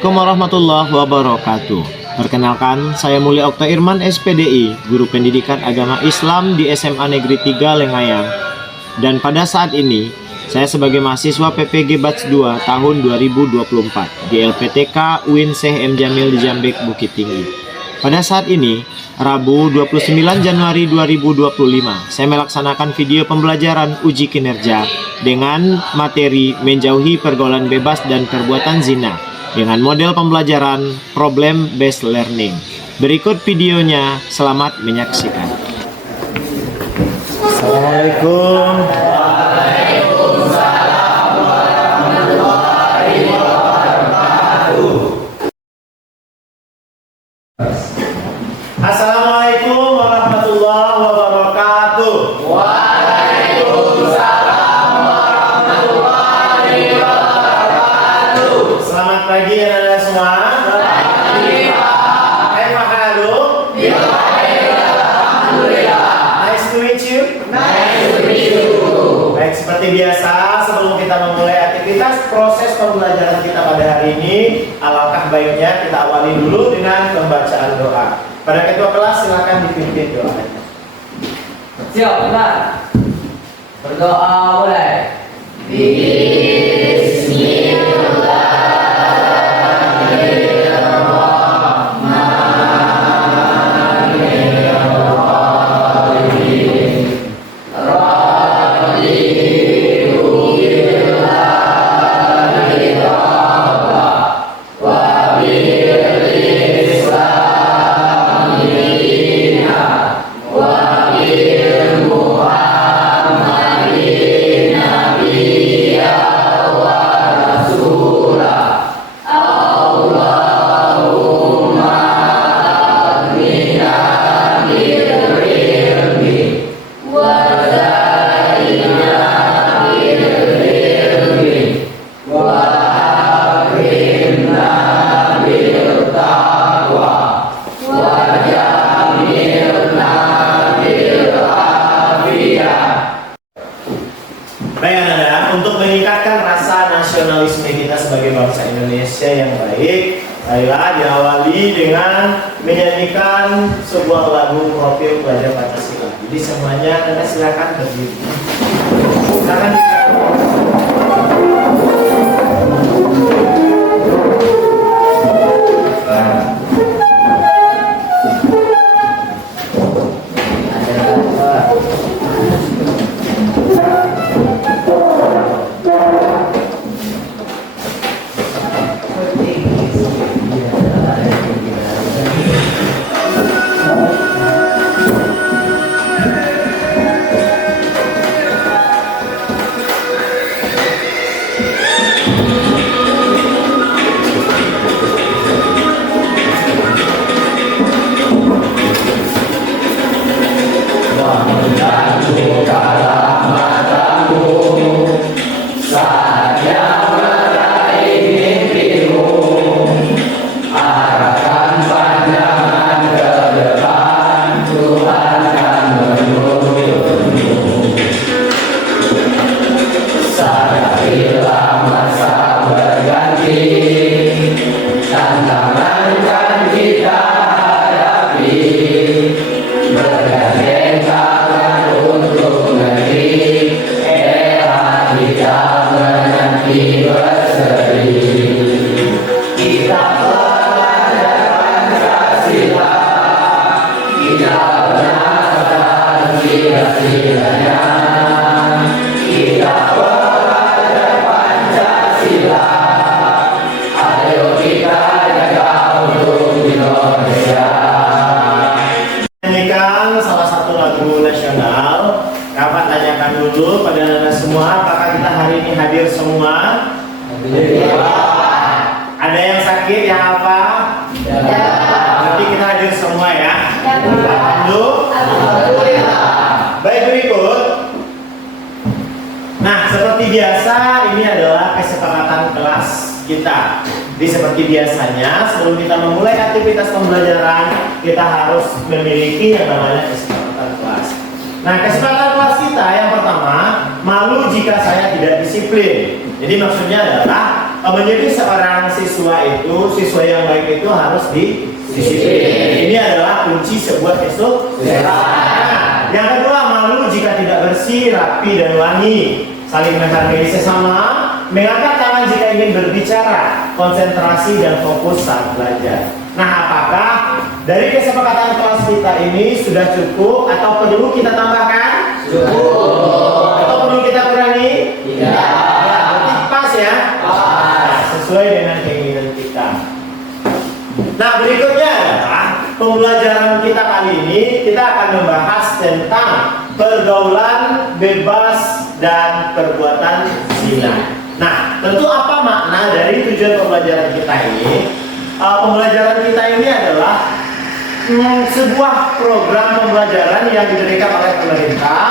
Assalamualaikum warahmatullahi wabarakatuh. Perkenalkan, saya Mulia Okta Irman, SPDI, Guru Pendidikan Agama Islam di SMA Negeri 3 Lengayang. Dan pada saat ini, saya sebagai mahasiswa PPG Batch 2 tahun 2024 di LPTK UIN Syekh M. Jamil di Jambek, Bukit Tinggi. Pada saat ini, Rabu 29 Januari 2025, saya melaksanakan video pembelajaran uji kinerja dengan materi menjauhi pergaulan bebas dan perbuatan zina dengan model pembelajaran problem based learning. Berikut videonya, selamat menyaksikan. Assalamualaikum. Assalamualaikum warahmatullahi wabarakatuh. Waalaikumsalam warahmatullahi wabarakatuh. Selamat pagi anak-anak semua. Nice to meet you. Baik, seperti biasa, sebelum kita memulai aktivitas proses pembelajaran kita pada hari ini, alangkah baiknya kita awali dulu dengan pembacaan doa. Pada ketua kelas silakan dipimpin doanya. Siap, benar. Berdoa mulai. Baik anak-anak, untuk meningkatkan rasa nasionalisme kita sebagai bangsa Indonesia yang baik, marilah diawali dengan menyanyikan sebuah lagu profil pelajar Pancasila. Jadi semuanya anda silakan berdiri. Silakan. Nyanyikan salah satu lagu nasional. Kapan tanyakan dulu pada anak semua, apakah kita hari ini hadir semua? Ada yang sakit, yang apa? Nanti kita hadir semua ya. Alhamdulillah. Baik, berikut. Nah, seperti biasa, ini adalah kesepakatan kelas kita. Jadi seperti biasanya, sebelum kita memulai aktivitas pembelajaran, kita harus memiliki yang namanya kesepakatan kelas. Nah, kesepakatan kelas kita yang pertama, malu jika saya tidak disiplin. Jadi maksudnya adalah menjadi seorang siswa itu, siswa yang baik itu harus disiplin. Ini adalah kunci sebuah kesuksesan. Nah, yang kedua, malu jika tidak bersih, rapi dan wangi. Saling menghargai sesama, mengangkat tangan jika ingin berbicara, konsentrasi dan fokus saat belajar. Nah, apakah dari kesepakatan kelas kita ini sudah cukup atau perlu kita tambahkan? Cukup. Atau perlu kita kurangi? Tidak. Ya, berarti pas ya? Pas. Sesuai dengan keinginan kita. Nah, berikutnya adalah pembelajaran kita kali ini. Kita akan membahas tentang pergaulan bebas dan perbuatan zina. Nah, tentu apa makna dari tujuan pembelajaran kita ini? Pembelajaran kita ini adalah sebuah program pembelajaran yang diberikan oleh pemerintah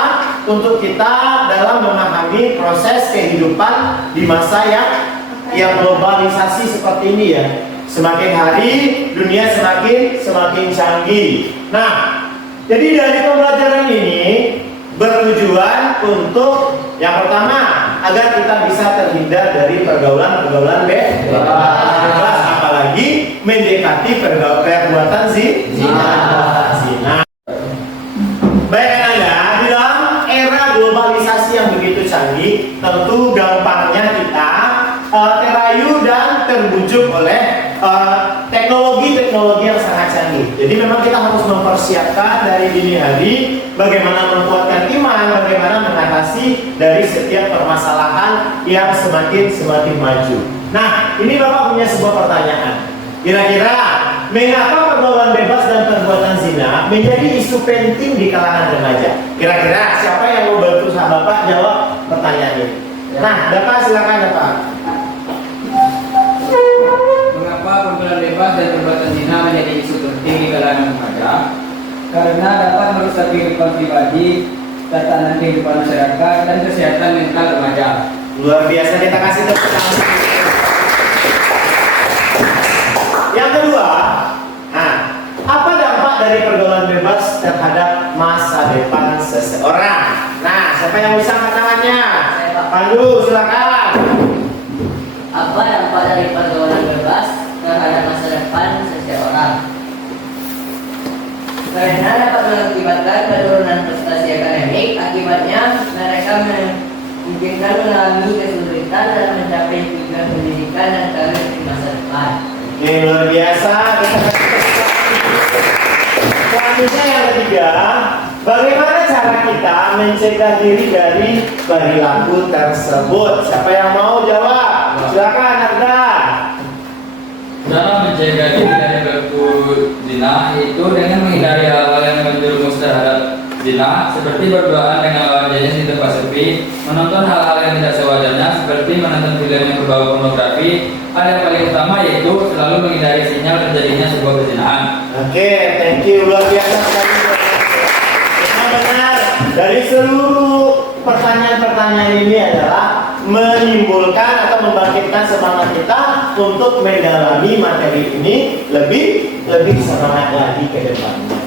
untuk kita dalam memahami proses kehidupan di masa yang globalisasi seperti ini ya. Semakin hari dunia semakin canggih. Nah, jadi dari pembelajaran ini bertujuan untuk yang pertama agar kita bisa terhindar dari pergaulan bebas, apalagi mendekati perbuatan zina. Baik Anda, di dalam era globalisasi yang begitu canggih, tentu gampangnya kita terayu dan terbujuk oleh teknologi yang sangat canggih. Jadi memang kita harus mempersiapkan dari dini hari bagaimana menguatkan iman, bagaimana mengatasi dari setiap permasalahan yang semakin maju. Nah, ini Bapak punya sebuah pertanyaan. Kira-kira mengapa pergaulan bebas dan perbuatan zina menjadi isu penting di kalangan remaja? Kira-kira siapa yang mau bantu Bapak jawab pertanyaan ini? Nah, Bapak silakan Bapak. Mengapa pergaulan bebas dan perbuatan zina menjadi isu penting di kalangan remaja? Karena dapat merusak kehidupan pribadi, tatanan kehidupan masyarakat, dan kesehatan mental remaja. Luar biasa, kita kasih tepuk tangan. Yang kedua, apa dampak dari pergaulan bebas terhadap masa depan seseorang? Nah, siapa yang bisa angkat tangannya? Pandu, silakan. Apa dampak dari pergaulan bebas terhadap masa depan seseorang? Karena dapat mengakibatkan penurunan prestasi akademik, akibatnya mereka memungkinkan mengalami kesulitan dalam mencapai tujuan pendidikan dan karir di masa depan. Ini luar biasa. Selanjutnya yang ketiga, bagaimana cara kita mencegah diri dari perilaku tersebut? Siapa yang mau jawab? Silakan Arda. Cara mencegah diri dari perilaku zina itu dengan menghindari hal-hal yang menjerumus terhadap zina, seperti berduaan dengan lawan jenis di tempat sepi, menonton hal-hal yang tidak sewajarnya, seperti menonton film yang berbau pornografi. Hal yang paling utama yaitu selalu menghindari sinyal terjadinya sebuah perzinahan. Oke, thank you, luar biasa sekali. Benar, dari seluruh pertanyaan-pertanyaan ini adalah menimbulkan atau membangkitkan semangat kita untuk mendalami materi ini lebih semangat lagi ke depannya.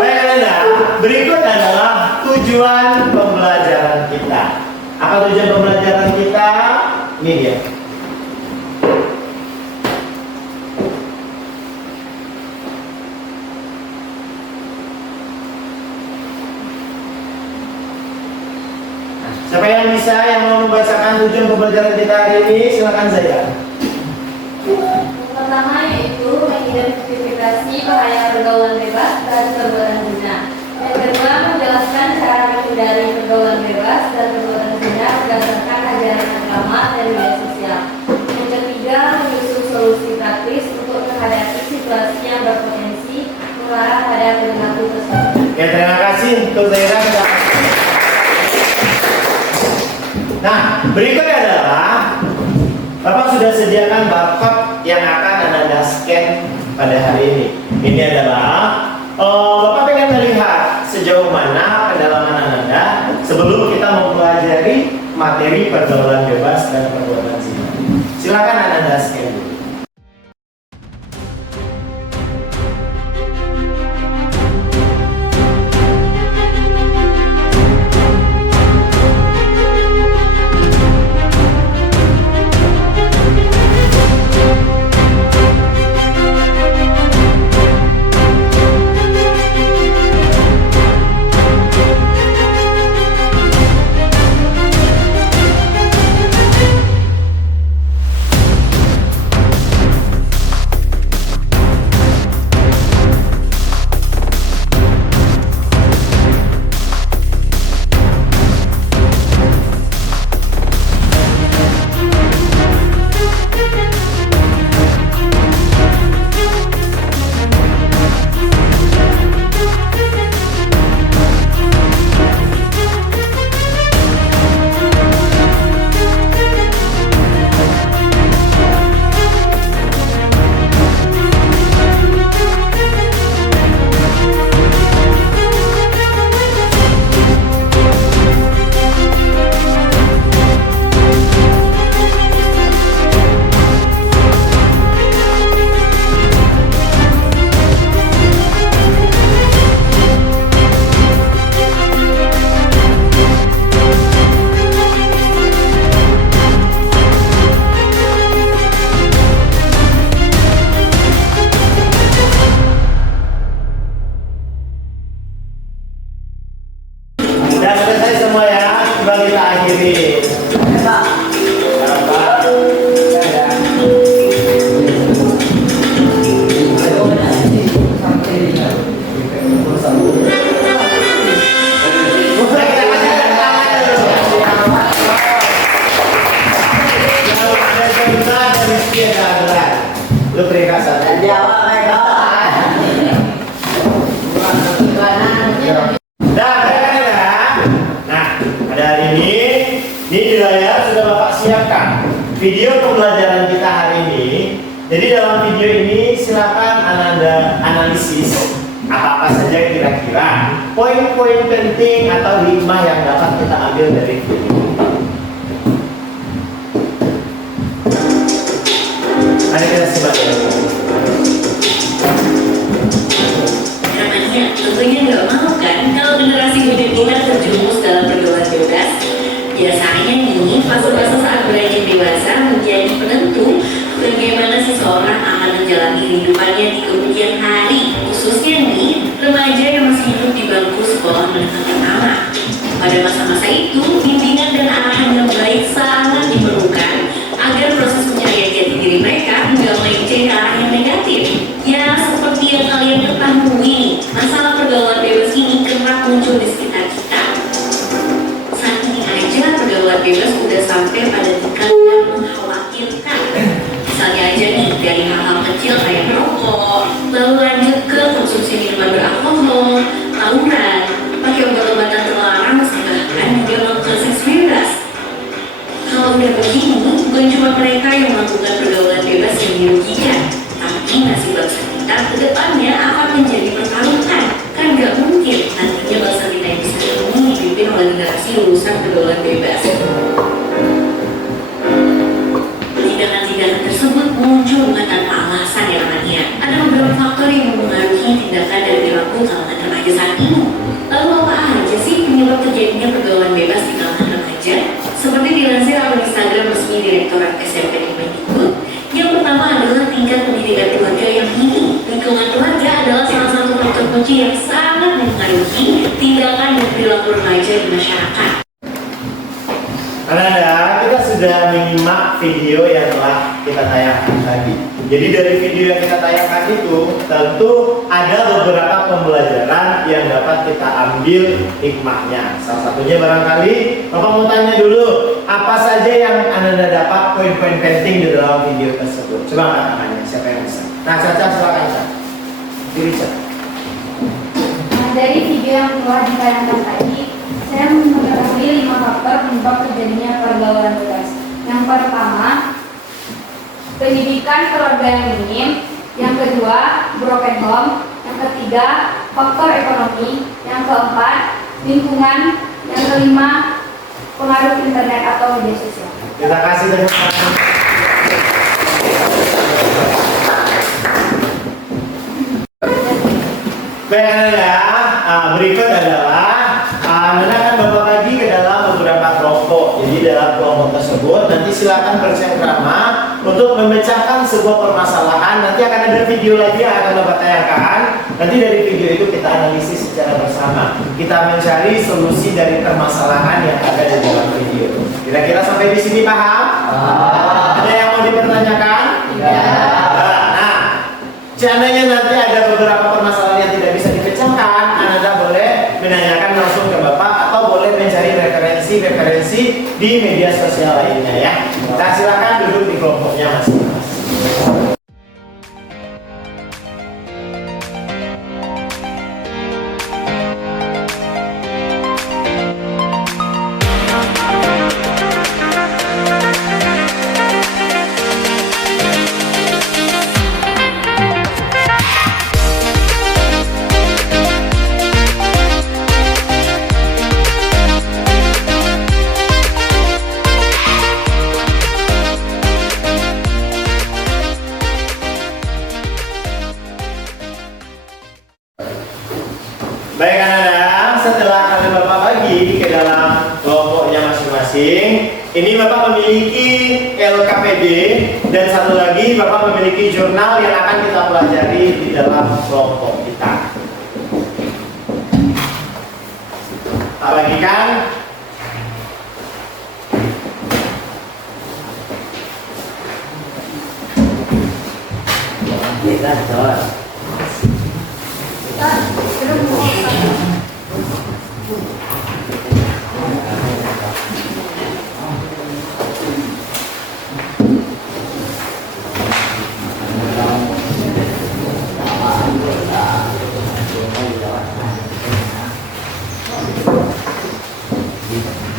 Baik Anda, berikut adalah tujuan pembelajaran kita. Apa tujuan pembelajaran kita? Ini dia. Siapa yang bisa yang mau membacakan tujuan pembelajaran kita hari ini? Silakan saja. Pertama yaitu mengidentifikasi bahaya pergaulan bebas dan perbuatan zina. Yang kedua menjelaskan cara menghindari pergaulan bebas dan perbuatan zina berdasarkan ajaran agama dan media sosial. Yang ketiga menyusun solusi praktis untuk menghadapi situasi yang berpotensi mengarah pada perilaku tersebut. Ya, terima kasih untuk Zaira. Nah, berikutnya adalah Bapak sudah sediakan barcode yang akan Anda scan pada hari ini. Ini adalah Bapak pengen melihat sejauh mana pendalaman Anda sebelum kita mempelajari materi pergaulan bebas dan perbuatan zina. Silakan Anda scan dulu. hadirin. Pak. Lu perikasa dan jawab Nah, pada hari ini di layar sudah Bapak siapkan video pembelajaran kita hari ini. Jadi dalam video ini silakan Anda analisis apa-apa saja kira-kira poin-poin penting atau hikmah yang dapat kita ambil dari video ini. Mari kita simak ya. Namanya tentunya nggak mau kan kalau generasi muda kita terjerumus dalam pergaulan bebas. Biasanya nih fase-fase saat beranjak dewasa menjadi penentu bagaimana seseorang akan menjalani kehidupannya di kemudian hari, khususnya nih remaja yang masih hidup di bangku sekolah menengah pertama. Pada masa-masa itu, bimbingan dan arahan yang baik sangat diperlukan agar proses pencarian jati diri mereka nggak melenceng ke arah yang negatif. Ya, seperti yang kalian ketahui, masalah pergaulan bebas ini kerap muncul di sekitar kita. Saat ini aja pergaulan bebas udah sampai pada tingkat yang mengkhawatirkan. Misalnya aja nih, dari hal-hal kecil kayak merokok, lalu lanjut ke konsumsi minuman beralkohol, tawuran, pakai obat-obatan terlarang, bahkan juga melakukan seks bebas. Kalau udah begini, bukan cuma mereka yang melakukan pergaulan bebas yang dirugikan, tapi nasib bangsa kita ke depannya akan menjadi pertaruhan. Kan nggak mungkin nantinya bangsa kita yang bisa ini dipimpin oleh generasi lulusan pergaulan bebas. Tindakan-tindakan tersebut muncul bukan tanpa alasan ya namanya. Ada beberapa faktor yang mempengaruhi tindakan dan perilaku kalangan remaja saat ini. Lalu apa aja sih penyebab terjadinya pergaulan bebas di kalangan remaja? Seperti dilansir akun Instagram resmi Direktorat SMP Kemendikbud, yang pertama adalah tingkat pendidikan keluarga yang tinggi. Lingkungan keluarga adalah salah satu faktor kunci yang sangat mempengaruhi tindakan dan perilaku remaja di masyarakat. Anda, kita sudah menyimak video yang telah kita tayangkan tadi. Jadi dari video yang kita tayangkan itu tentu ada beberapa pembelajaran yang dapat kita ambil hikmahnya. Salah satunya barangkali Bapak mau tanya dulu, apa saja yang Anda dapat poin-poin penting di dalam video tersebut? Coba angkat tangannya, siapa yang bisa? Nah, Caca silakan Caca. Diri Caca. Nah, dari video yang telah ditayangkan tadi, saya mengetahui 5 faktor penyebab terjadinya pergaulan bebas. Yang pertama, pendidikan keluarga yang minim. Yang kedua, broken home. Yang ketiga, faktor ekonomi. Yang keempat, lingkungan. Yang kelima, pengaruh internet atau media sosial. Terima kasih teman-teman. Baik Anda, berikut adalah Anda akan bawa lagi ke dalam beberapa kelompok. Jadi dalam kelompok tersebut nanti silakan bercengkrama untuk memecahkan sebuah permasalahan. Nanti akan ada video lagi yang akan Bapak tayangkan. Nanti dari video itu kita analisis secara bersama. Kita mencari solusi dari permasalahan yang ada di dalam video. Kira-kira sampai di sini paham? Ada yang mau dipertanyakan? Nah, seandainya nanti ada beberapa permasalahan yang tidak bisa dipecahkan, Anda boleh menanyakan langsung ke Bapak atau boleh mencari referensi di media sosial lainnya ya. Nah, silakan duduk di kelompoknya masing-masing. Baik anak-anak, setelah kalian Bapak bagi ke dalam kelompoknya masing-masing, ini Bapak memiliki LKPD dan satu lagi Bapak memiliki jurnal yang akan kita pelajari di dalam kelompok kita. Tak bagikan. vibrator.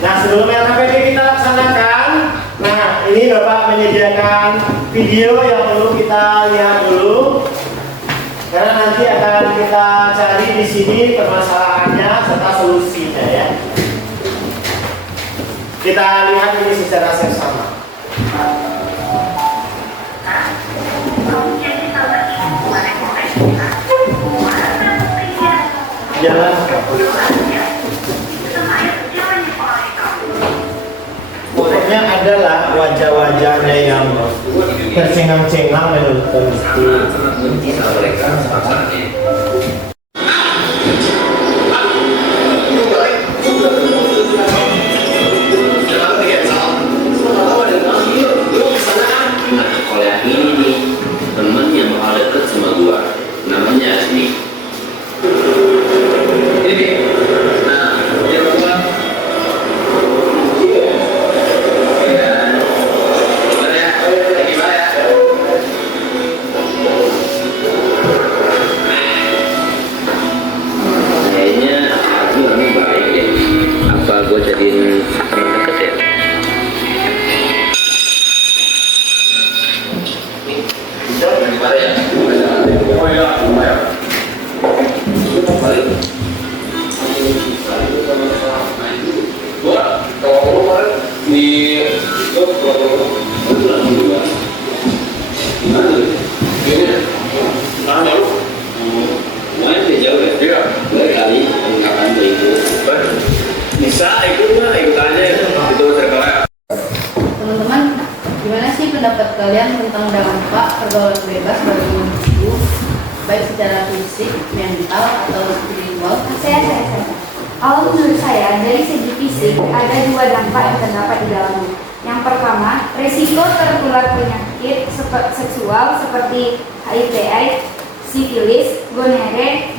Nah, sebelum LKPD kita laksanakan, nah ini Bapak menyediakan video yang perlu kita lihat dulu, karena nanti akan kita cari di sini permasalahannya serta solusinya ya. Kita lihat ini secara seksama. Jalan. Pokoknya adalah wajah-wajahnya yang tercengang-cengang menurut kami. Kalau yang ini nih temen yang bakal deket sama gua, namanya Asmi. Ini, nah dia gua. Kayaknya aku orangnya baik ya. Apa gua jadiin teman deket ya? Gimana ya? Oh iya, lumayan. Balik. Gua kalau kemarin di main di jauh ya? Iya. Kali kapan tuh ikut? Bisa ikut mah ikut aja itu terkala. Teman-teman, gimana sih pendapat kalian tentang dampak pergaulan bebas bagi individu, baik secara fisik, mental, atau spiritual? Saya. Kalau menurut saya, dari segi fisik ada dua dampak yang terdapat di dalamnya. Yang pertama, risiko tertular penyakit seksual seperti HIV/AIDS, sifilis, gonore,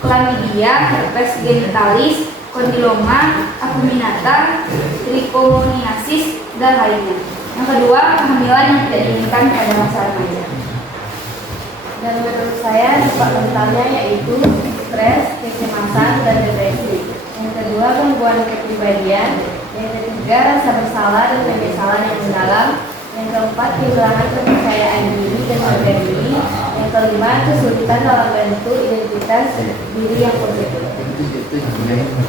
chlamydia, herpes genitalis, kondiloma, akuminata, trichomoniasis, dan lainnya. Yang kedua, kehamilan yang tidak diinginkan pada masa remaja. Dan menurut saya dampak mentalnya yaitu stres, kecemasan, dan depresi. Yang kedua, gangguan kepribadian. Yang ketiga, rasa bersalah dan penyesalan yang mendalam. Yang keempat, kehilangan kepercayaan diri dan harga diri. Yang kelima, kesulitan dalam bentuk identitas diri yang positif.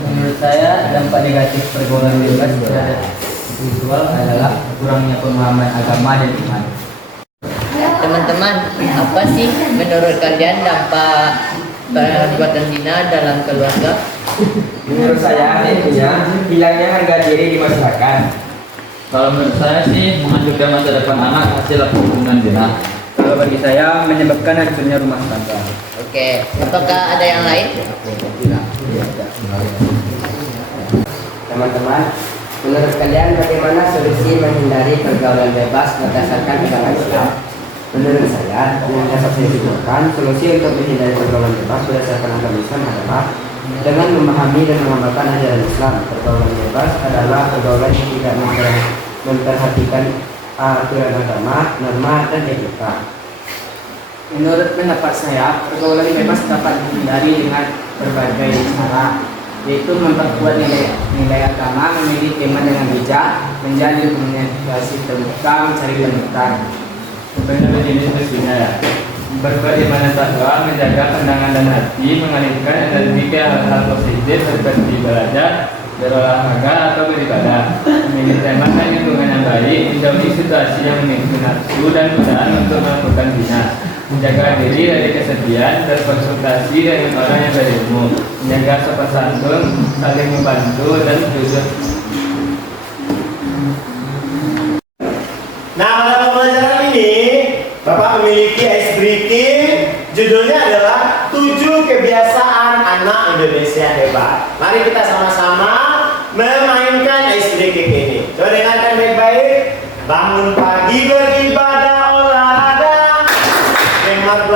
Menurut saya, dampak negatif pergaulan bebas terhadap spiritual adalah kurangnya pemahaman agama dan iman. Teman-teman, apa sih menurut kalian dampak perbuatan zina dalam keluarga? Menurut saya, intinya hilangnya harga diri di masyarakat. Kalau menurut saya sih menghancurkan masa depan anak hasil hubungan zina. Kalau bagi saya, menyebabkan hancurnya rumah tangga. Oke, apakah ada yang lain? Teman-teman, menurut kalian bagaimana solusi menghindari pergaulan bebas berdasarkan agama Islam? Menurut saya, yang dapat saya simpulkan, solusi untuk menghindari pergaulan bebas berdasarkan agama Islam adalah dengan memahami dan mengamalkan ajaran Islam. Pergaulan bebas adalah pergaulan yang tidak memperhatikan aturan agama, norma, dan etika. Menurut pendapat saya, pergaulan bebas dapat dihindari dengan berbagai cara, yaitu memperkuat nilai agama, memilih teman dengan bijak, menjalin komunikasi terbuka, mencari penuturan. Sebenarnya begini solusinya ya. Berbuat ibadah takwa, menjaga pandangan dan hati, mengalihkan energi ke hal-hal positif seperti belajar, berolahraga atau beribadah, memilih teman dan lingkungan yang baik, menjauhi situasi yang memicu nafsu dan godaan untuk melakukan zina, menjaga diri dari kesedihan, berkonsultasi dengan orang yang berilmu, menjaga sopan santun, saling membantu dan jujur. Nah, pada pembelajaran ini Bapak memiliki ice breaking, judulnya adalah 7 kebiasaan anak Indonesia hebat. Mari kita sama-sama memainkan ice breaking ini. Coba dengarkan baik-baik. Bangun pagi beribadah olahraga, hemat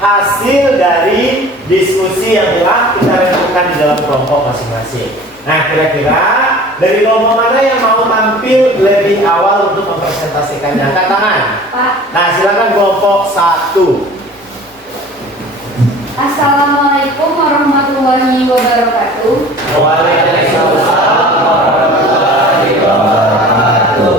hasil dari diskusi yang telah kita lakukan di dalam kelompok masing-masing. Nah, kira-kira dari kelompok mana yang mau tampil lebih awal untuk mempresentasikannya? Angkat tangan. Pak. Nah, silakan kelompok 1. Assalamualaikum warahmatullahi wabarakatuh. Waalaikumsalam warahmatullahi wabarakatuh.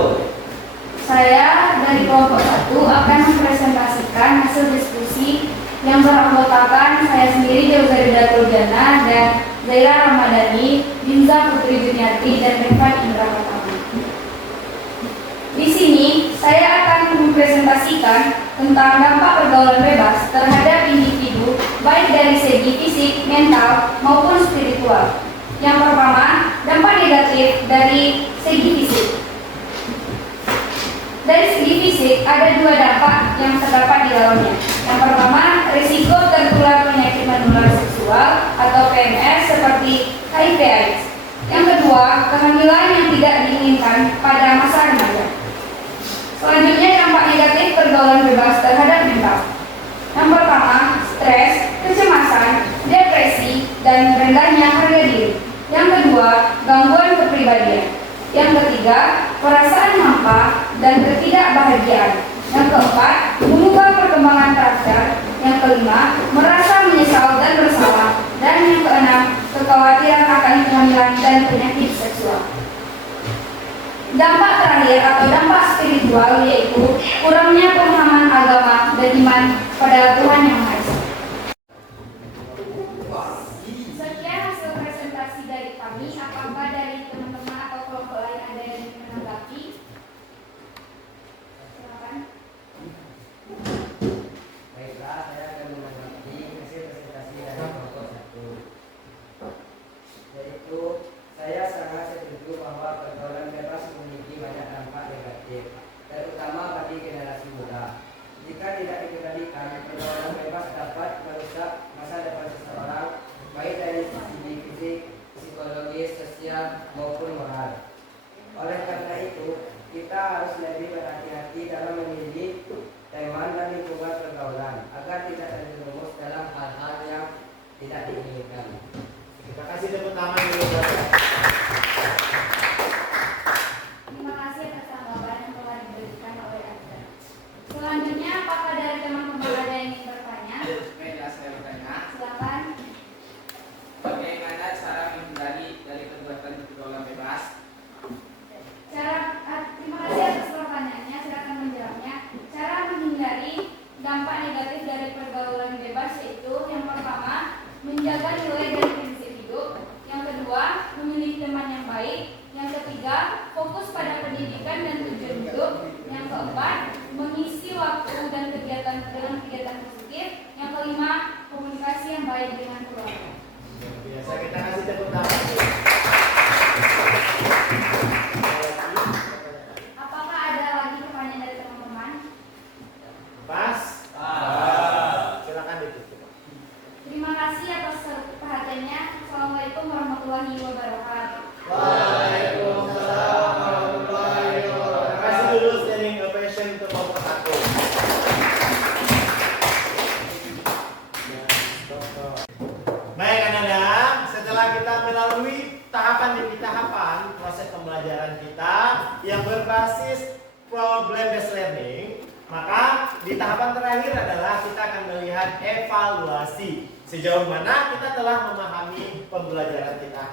Saya dari kelompok 1 akan mempresentasikan hasil diskusi yang beranggotakan saya sendiri Deusarida Tuljana dan Zaira Ramadhani, Binza Putri Juniati, dan Revan Indra Pratama. Di sini saya akan mempresentasikan tentang dampak pergaulan bebas terhadap individu baik dari segi fisik, mental, maupun spiritual. Yang pertama, dampak negatif dari segi fisik. Dari segi fisik, ada dua dampak yang terdapat di dalamnya. Yang pertama, risiko tertular penyakit menular seksual atau PMS seperti HIV/AIDS. Yang kedua, kehamilan yang tidak diinginkan pada masa remaja. Selanjutnya, dampak negatif pergaulan bebas terhadap mental. Yang pertama, stres, kecemasan, depresi, dan rendahnya harga diri. Yang kedua, gangguan kepribadian. Yang ketiga, perasaan hampa dan ketidakbahagiaan. Yang keempat, mengubah perkembangan karakter. Yang kelima, merasa menyesal dan bersalah. Dan yang keenam, kekhawatiran akan kehamilan dan penyakit seksual. Dampak terakhir atau dampak spiritual yaitu kurangnya pemahaman agama dan iman pada Tuhan Yang Maha Esa. Sekian hasil presentasi dari kami. Apakah dari teman-teman atau kelompok lain ada yang ingin menanggapi? Silakan. Baiklah, saya akan menanggapi hasil presentasi dari kelompok 1. Yaitu, saya sangat setuju bahwa pergaulan bebas memiliki banyak dampak negatif, terutama bagi generasi muda. Jika tidak dikendalikan, pergaulan bebas dapat merusak masa depan seseorang, baik dari sisi fisik, psikologis, sosial, maupun moral. Oleh karena itu, kita harus lebih berhati-hati dalam memilih teman dan lingkungan pergaulan, agar tidak terjerumus dalam hal-hal yang tidak diinginkan. Terima kasih, tepuk tangan dulu. Terima kasih atas tanggapan yang telah diberikan oleh Anda. Selanjutnya, apakah dari teman-teman ada yang ingin bertanya? Baiklah, saya bertanya, Silakan. bagaimana cara menghindari dari perbuatan pergaulan bebas? Terima kasih atas pertanyaannya. Silakan menjawabnya. Cara menghindari dampak negatif dari pergaulan bebas yaitu yang pertama, menjaga nilai dan prinsip hidup. Yang kedua, memilih teman yang baik. Yang ketiga, fokus pada pendidikan dan tujuan hidup. Yang keempat, mengisi waktu dan kegiatan dengan kegiatan positif. Yang kelima, komunikasi yang baik dengan keluarga. Biasa kita kasih tepuk tangan. Apakah ada lagi pertanyaan dari teman-teman? Pas? Silakan ditutup. Terima kasih atas perhatiannya. Assalamualaikum warahmatullahi wabarakatuh. Waalaikumsalam warahmatullahi wabarakatuh. Terima kasih dulu standing ovation untuk kelompok 1. Baik anak-anak, setelah kita melalui tahapan demi tahapan proses pembelajaran kita yang berbasis problem based learning, maka di tahapan terakhir adalah kita akan melihat evaluasi sejauh mana kita telah memahami pembelajaran kita.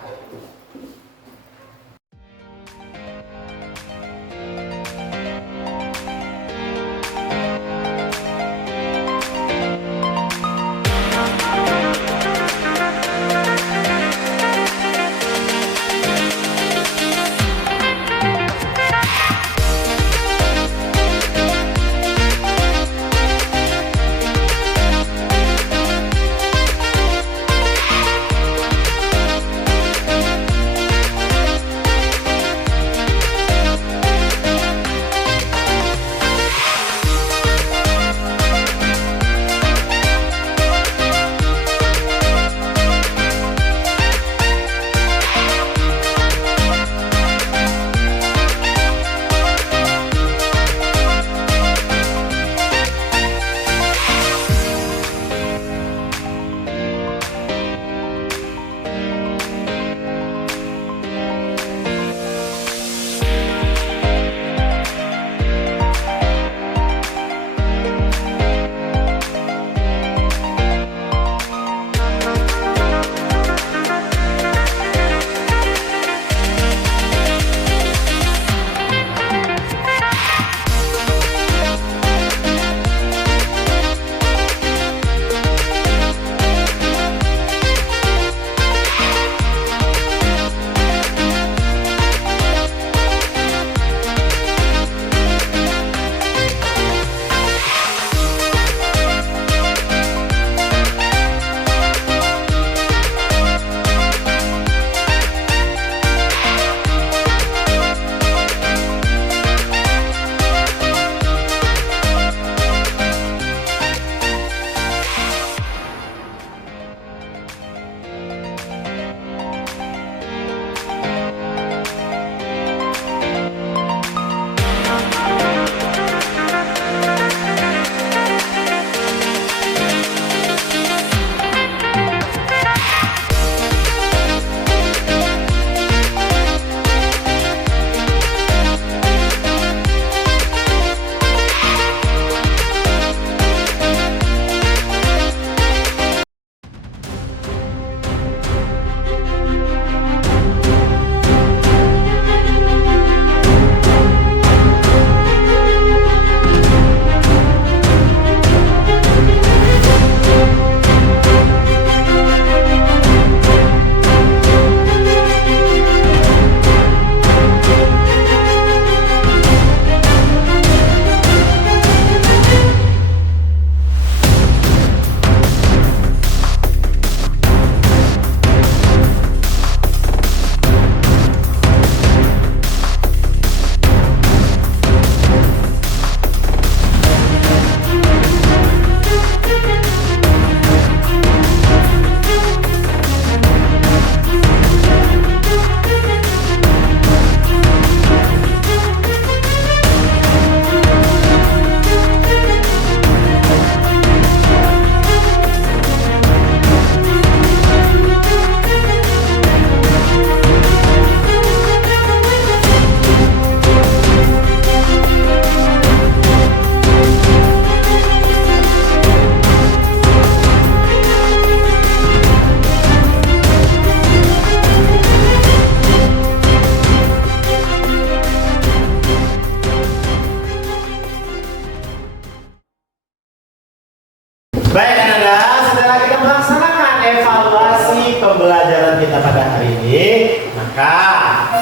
Baik Anda, setelah kita melaksanakan evaluasi pembelajaran kita pada hari ini, maka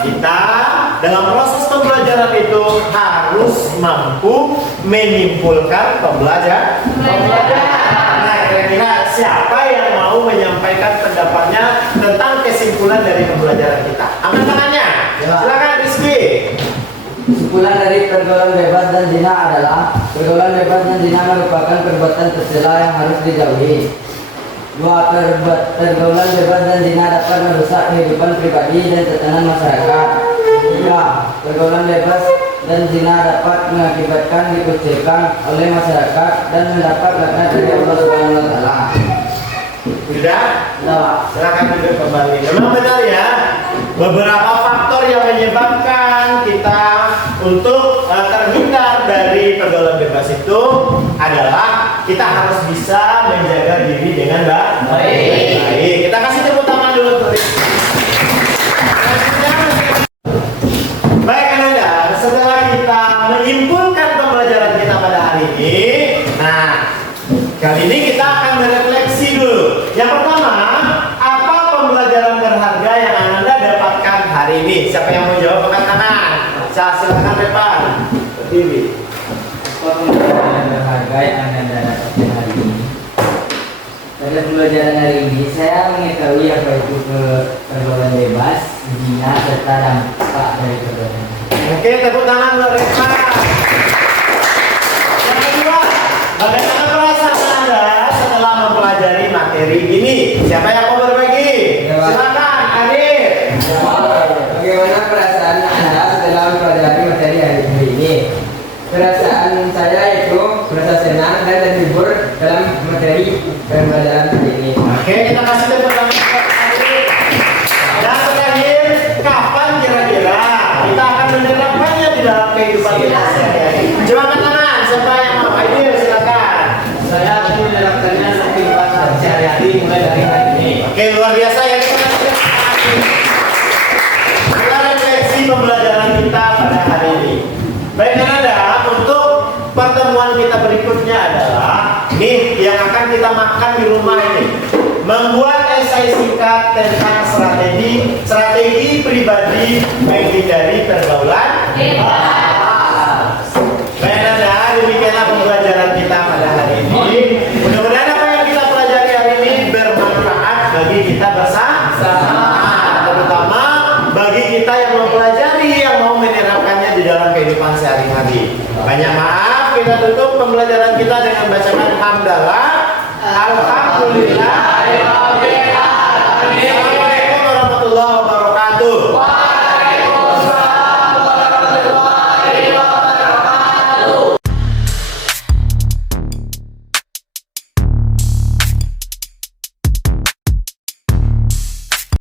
kita dalam proses pembelajaran itu harus mampu menyimpulkan pembelajaran. Nah, kira-kira siapa yang mau menyampaikan pendapatnya tentang kesimpulan dari pembelajaran kita? Angkat tangannya. Silakan Rizky. Kesimpulan dari pergaulan bebas dan zina adalah pergaulan bebas dan zina merupakan perbuatan tercela yang harus dijauhi. 2. Pergaulan bebas dan zina dapat merusak kehidupan pribadi dan tatanan masyarakat. 3. Pergaulan bebas dan zina dapat mengakibatkan dikucilkan oleh masyarakat dan mendapat laknat dari Allah Subhanahu wa taala. Sudah? Silakan duduk kembali. Memang benar ya, beberapa faktor yang menyebabkan kita untuk terhindar dari pergaulan bebas itu adalah kita harus bisa menjaga diri dengan baik. Kita kasih tepuk tangan dulu untuk baik Anda, setelah kita menyimpulkan pembelajaran kita pada hari ini, nah kali ini kita akan merefleksi dulu. Yang pertama, apa pembelajaran berharga yang Anda dapatkan hari ini? Siapa yang mau jawab angkat tangan? Silakan Repan. Berdiri. Apa pembelajaran berharga yang Anda dapatkan hari ini? Pada pembelajaran hari ini, saya mengetahui apa itu pergaulan bebas, zina, serta dampak dari pergaulan. Oke, tepuk tangan untuk Repan. Yang kedua, bagaimana perasaan Anda setelah mempelajari materi ini? Siapa yang mau berbagi? Silakan, Adit. Bagaimana perasaan Anda setelah mempelajari materi hari ini? Perasaan saya itu merasa senang dan terhibur dalam materi pembelajaran hari ini. Oke, kita kasih tepuk tangan untuk Adit. Dan terakhir, kapan kira-kira kita akan menerapkannya di dalam kehidupan kita sehari-hari? Coba angkat tangan, siapa yang mau? Ayo, silakan. Saya akan menerapkannya kehidupan sehari-hari mulai dari hari ini. Oke, luar biasa ya. Kita refleksi pembelajaran kita pada hari ini. Baik Anda, untuk pertemuan kita berikutnya adalah nih yang akan kita makan di rumah ini. Membuat esai singkat tentang strategi pribadi menghindari pergaulan. Baik Anda, demikianlah pembelajaran kita pada hari ini. Mudah-mudahan apa yang kita pelajari hari ini bermanfaat bagi kita bersama, terutama bagi kita yang mempelajari, yang mau menerapkannya di dalam kehidupan sehari-hari. Banyak maaf, kita tutup pembelajaran kita dengan bacakan hamdalah, alhamdulillah,